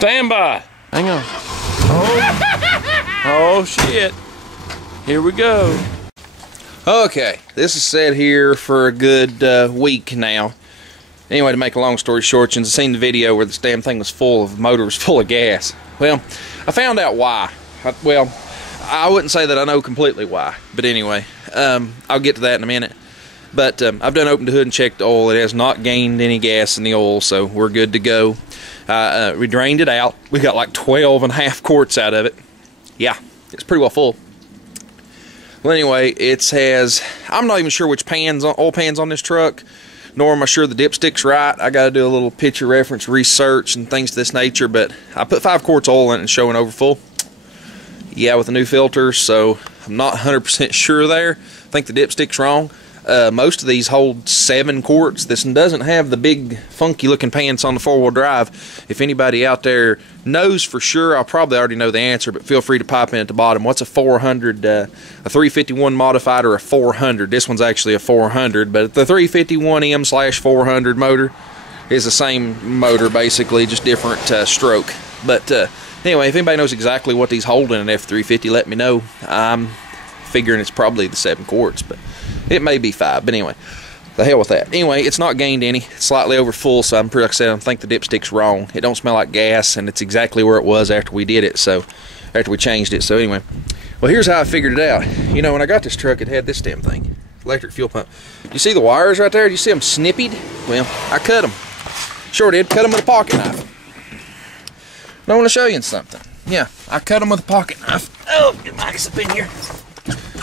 Stand by. Hang on. Oh shit. Here we go. Okay, this is set here for a good week now. Anyway, to make a long story short, since I seen the video where this damn thing was full of, the motor was full of gas. Well, I found out why. I wouldn't say that I know completely why, but anyway, I'll get to that in a minute. But I've done opened the hood and checked the oil. It has not gained any gas in the oil, so we're good to go. We drained it out. We got like 12.5 quarts out of it. Yeah, it's pretty well full. Well, anyway, it has, I'm not even sure which oil pans on this truck, nor am I sure the dipstick's right. I got to do a little picture reference research and things of this nature, but I put 5 quarts of oil in it and showing over full. Yeah, with the new filter, so I'm not 100% sure there. I think the dipstick's wrong. Most of these hold 7 quarts. This one doesn't have the big funky looking pants on the 4-wheel drive. If anybody out there knows for sure, I'll probably already know the answer, but feel free to pipe in at the bottom. What's a 400, a 351 modified or a 400? This one's actually a 400, but the 351M/400 motor is the same motor basically, just different stroke. But anyway, if anybody knows exactly what these hold in an F350, let me know. I'm figuring it's probably the 7 quarts, but it may be 5, but anyway, the hell with that. Anyway, it's not gained any. It's slightly over full, so I'm pretty, like I said, I think the dipstick's wrong. It don't smell like gas, and it's exactly where it was after we did it, so after we changed it. So anyway, well, here's how I figured it out. You know, when I got this truck, it had this damn thing, electric fuel pump. You see the wires right there? Do you see them snippied? Well, I cut them. Sure did. Cut them with a pocket knife. And I want to show you something. Yeah, I cut them with a pocket knife. Oh, get Mike's up in here.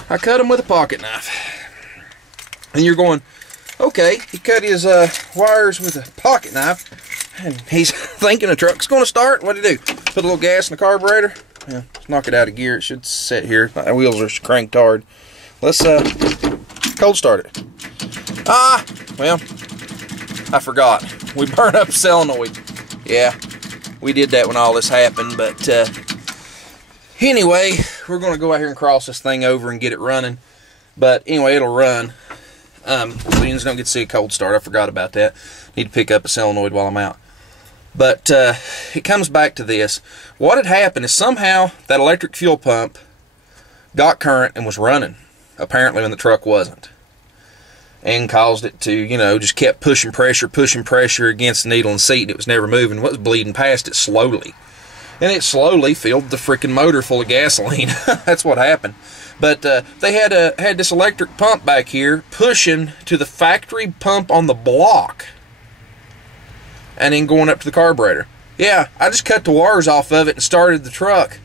I cut them with a pocket knife. And you're going, okay, he cut his wires with a pocket knife, and he's thinking the truck's going to start. What'd he do? Put a little gas in the carburetor? Yeah, let's knock it out of gear. It should sit here. My wheels are cranked hard. Let's cold start it. Well, I forgot. We burned up solenoid. Yeah, we did that when all this happened, but anyway, we're going to go out here and cross this thing over and get it running. But anyway, it'll run. We just don't get to see a cold start. I forgot about that. Need to pick up a solenoid while I'm out. But it comes back to this. What had happened is somehow that electric fuel pump got current and was running, apparently when the truck wasn't. And caused it to, you know, just kept pushing pressure against the needle and seat, and it was never moving. What was bleeding past it slowly. And it slowly filled the freaking motor full of gasoline. That's what happened. But they had this electric pump back here pushing to the factory pump on the block and then going up to the carburetor. Yeah, I just cut the wires off of it and started the truck.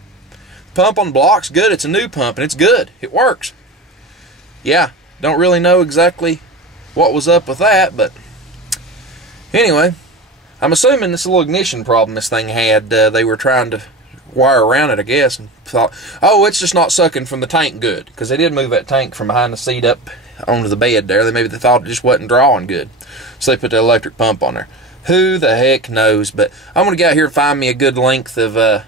The pump on the block's good. It's a new pump and it's good. It works. Yeah, don't really know exactly what was up with that, but anyway, I'm assuming this little ignition problem this thing had, they were trying to wire around it, I guess, and thought, oh, it's just not sucking from the tank good, because they did move that tank from behind the seat up onto the bed there. Maybe they thought it just wasn't drawing good, so they put the electric pump on there. Who the heck knows? But I'm going to get out here and find me a good length of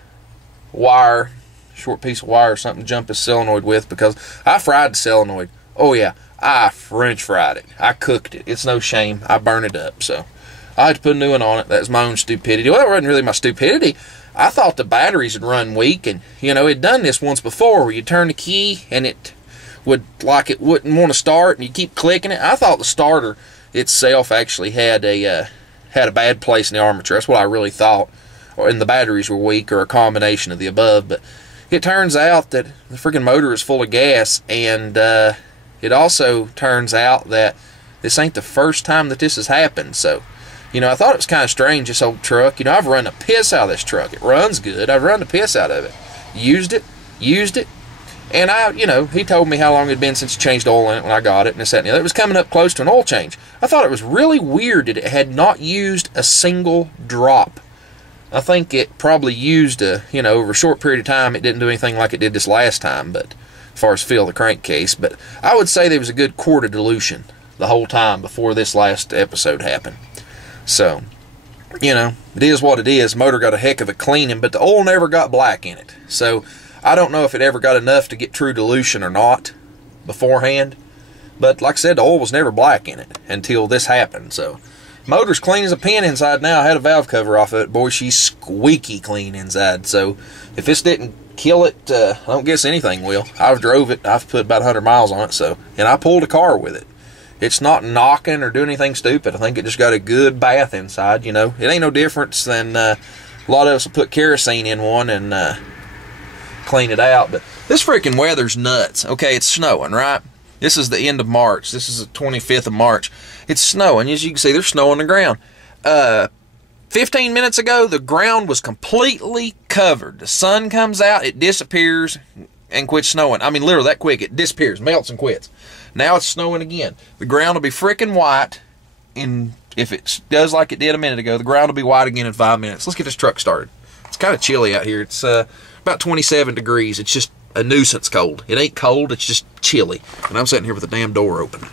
wire, short piece of wire or something to jump this solenoid with, because I fried the solenoid. Oh yeah, I French fried it. I cooked it. It's no shame. I burned it up, so I had to put a new one on it. That's my own stupidity. Well, it wasn't really my stupidity. I thought the batteries had run weak, and, you know, it'd done this once before where you turn the key and it would, like, it wouldn't want to start, and you keep clicking it. I thought the starter itself actually had a bad place in the armature. That's what I really thought. And the batteries were weak, or a combination of the above. But it turns out that the freaking motor is full of gas, and it also turns out that this ain't the first time that this has happened, so, you know, I thought it was kind of strange, this old truck. You know, I've run the piss out of this truck. It runs good. I've run the piss out of it. Used it. And you know, he told me how long it had been since he changed oil in it when I got it, and this, that, and the other. It was coming up close to an oil change. I thought it was really weird that it had not used a single drop. I think it probably used, you know, over a short period of time, it didn't do anything like it did this last time, but as far as fill the crankcase. But I would say there was a good quart of dilution the whole time before this last episode happened. So, you know, it is what it is. Motor got a heck of a cleaning, but the oil never got black in it. So, I don't know if it ever got enough to get true dilution or not beforehand. But, like I said, the oil was never black in it until this happened. So, Motor's clean as a pin inside now. I had a valve cover off of it. Boy, she's squeaky clean inside. So if this didn't kill it, I don't guess anything will. I've drove it. I've put about 100 miles on it. So, and I pulled a car with it. It's not knocking or doing anything stupid. I think it just got a good bath inside, you know. It ain't no difference than a lot of us will put kerosene in one and clean it out. But this freaking weather's nuts. Okay, it's snowing, right? This is the end of March. This is the 25th of March. It's snowing. As you can see, there's snow on the ground. 15 minutes ago, the ground was completely covered. The sun comes out, it disappears, and quits snowing. I mean, literally that quick. It disappears, melts, and quits. Now it's snowing again. The ground will be freaking white, and if it does like it did a minute ago, the ground will be white again in 5 minutes. Let's get this truck started. It's kind of chilly out here. It's about 27 degrees. It's just a nuisance cold. It ain't cold, it's just chilly. And I'm sitting here with the damn door open.